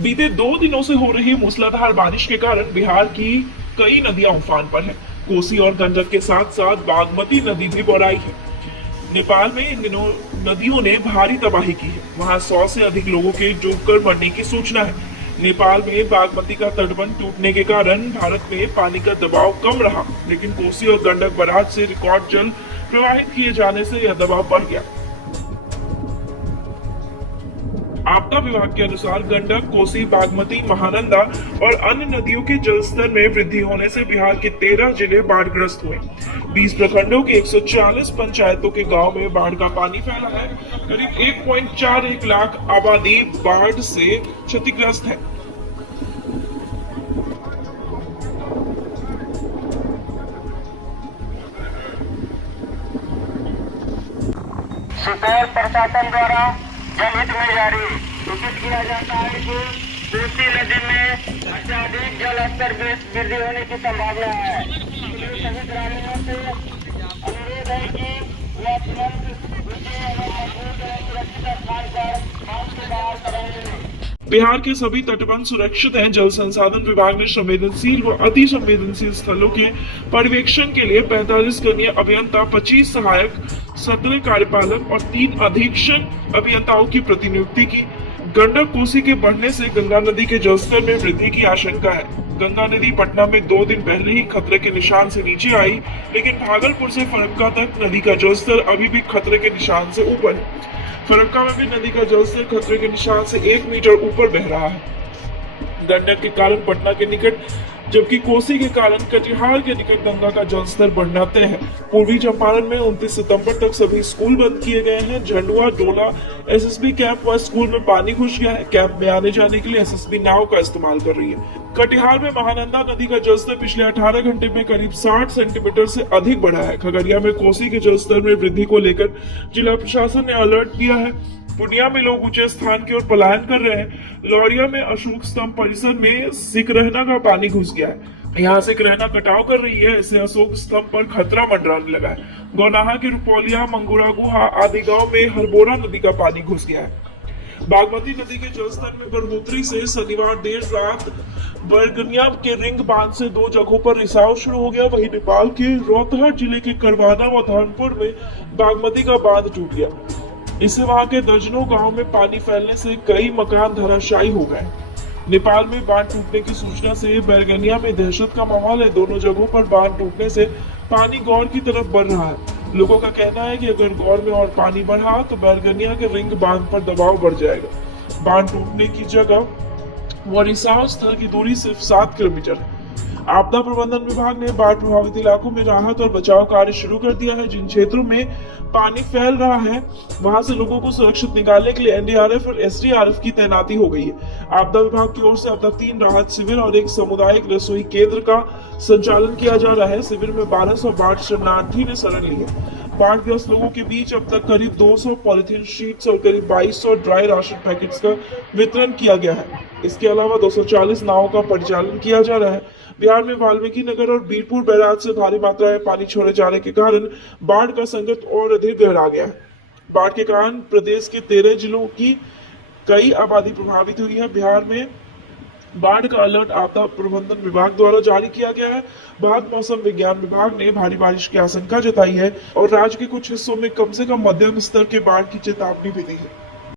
बीते 2 दिनों से हो रही मूसलाधार बारिश के कारण बिहार की कई नदियां उफान पर हैं। कोसी और गंडक के साथ साथ बागमती नदी भी बढ़ आई है। नेपाल में इन दिनों नदियों ने भारी तबाही की है। वहां 100 से अधिक लोगों के डूबकर मरने की सूचना है। नेपाल में बागमती का तटबंध टूटने के कारण भारत में पानी का दबाव कम रहा, लेकिन कोसी और गंडक बराज से रिकॉर्ड जल प्रवाहित किए जाने से यह दबाव बढ़ गया। आपदा विभाग के अनुसार गंडक, कोसी, बागमती, महानंदा और अन्य नदियों के जलस्तर में वृद्धि होने से बिहार के 13 जिले बाढ़ग्रस्त हुए। 20 प्रखंडों के 140 पंचायतों के गांव में बाढ़ का पानी फैला है। करीब 1.41 लाख आबादी बाढ़ से क्षतिग्रस्त है। सुपौल प्रशासन द्वारा जनहित में जारी सूचित किया जाता है कि कोसी नदी में अत्यधिक जल स्तर वृद्धि होने की संभावना है। सभी ग्रामीणों से अनुरोध है कि वह तुरंत सुरक्षित स्थान पर बांध से बाहर करें। बिहार के सभी तटबंध सुरक्षित हैं। जल संसाधन विभाग ने संवेदनशील व अति संवेदनशील स्थलों के पर्यवेक्षण के लिए 45 कनीय अभियंता, 25 सहायक, 17 कार्यपालक और 3 अधीक्षण अभियंताओं की प्रतिनियुक्ति की। गंडक, कोसी के बढ़ने से गंगा नदी के जलस्तर में वृद्धि की आशंका है। गंगा नदी पटना में 2 दिन पहले ही खतरे के निशान से नीचे आई, लेकिन भागलपुर से फरक्का तक नदी का जलस्तर अभी भी खतरे के निशान से ऊपर है। फरक्का में भी नदी का जलस्तर खतरे के निशान से 1 मीटर ऊपर बह रहा है। गंडक के कारण पटना के निकट, जबकि कोसी के कारण कटिहार के निकट गंगा का जलस्तर बढ़ना तय है। पूर्वी चंपारण में 29 सितंबर तक सभी स्कूल बंद किए गए हैं। झंडुआ, डोला एसएसबी कैंप व स्कूल में पानी घुस गया है। कैंप में आने जाने के लिए एसएसबी नाव का इस्तेमाल कर रही है। कटिहार में महानंदा नदी का जलस्तर पिछले 18 घंटे में करीब 60 सेंटीमीटर से अधिक बढ़ा है। खगड़िया में कोसी के जलस्तर में वृद्धि को लेकर जिला प्रशासन ने अलर्ट दिया है। पूर्णिया में लोग ऊंचे स्थान की ओर पलायन कर रहे हैं। लौरिया में अशोक स्तंभ परिसर में सिकरहना का पानी घुस गया है। यहाँ से सिकरहना कटाव कर रही है, इससे अशोक स्तंभ पर खतरा मंडराने लगा है। गौनाहा के रुपौलिया, मंगूरा गुहा आदि गांव में हरबोरा नदी का पानी घुस गया है। बागमती नदी के जलस्तर में बढ़ोतरी से शनिवार देर रात बरगनिया के रिंग बांध से 2 जगहों पर रिसाव शुरू हो गया। वहीं नेपाल के रोहतहट जिले के करवाना व धर्मपुर में बागमती का बांध टूट गया। इससे वहां के दर्जनों गांव में पानी फैलने से कई मकान धराशायी हो गए। नेपाल में बांध टूटने की सूचना से बैरगनिया में दहशत का माहौल है। दोनों जगहों पर बांध टूटने से पानी गौर की तरफ बढ़ रहा है। लोगों का कहना है कि अगर गौर में और पानी बढ़ा तो बैरगनिया के रिंग बांध पर दबाव बढ़ जाएगा। बांध टूटने की जगह व रिसाव स्थल की दूरी सिर्फ 7 किलोमीटर है। आपदा प्रबंधन विभाग ने बाढ़ प्रभावित इलाकों में राहत और बचाव कार्य शुरू कर दिया है। जिन क्षेत्रों में पानी फैल रहा है वहां से लोगों को सुरक्षित निकालने के लिए एनडीआरएफ और एसडीआरएफ की तैनाती हो गई है। आपदा विभाग की ओर से अब तक 3 राहत शिविर और 1 सामुदायिक रसोई केंद्र का संचालन किया जा रहा है। शिविर में 1200 बाढ़ शरणार्थी ने शरण ली है। बाढ़ग्रस्त लोगों के बीच अब तक करीब 200 पॉलिथीन शीट्स और करीब 2200 ड्राई राशन पैकेट्स का वितरण किया गया है। इसके अलावा 240 नावों का परिचालन किया जा रहा है। बिहार में वाल्मीकि नगर और बीरपुर बैराज से भारी मात्रा में पानी छोड़े जाने के कारण बाढ़ का संकट और अधिक गहरा गया है। बाढ़ के कारण प्रदेश के 13 जिलों की कई आबादी प्रभावित हुई है। बिहार में बाढ़ का अलर्ट आपदा प्रबंधन विभाग द्वारा जारी किया गया है। भारत मौसम विज्ञान विभाग ने भारी बारिश की आशंका जताई है और राज्य के कुछ हिस्सों में कम से कम मध्यम स्तर के बाढ़ की चेतावनी भी दी है।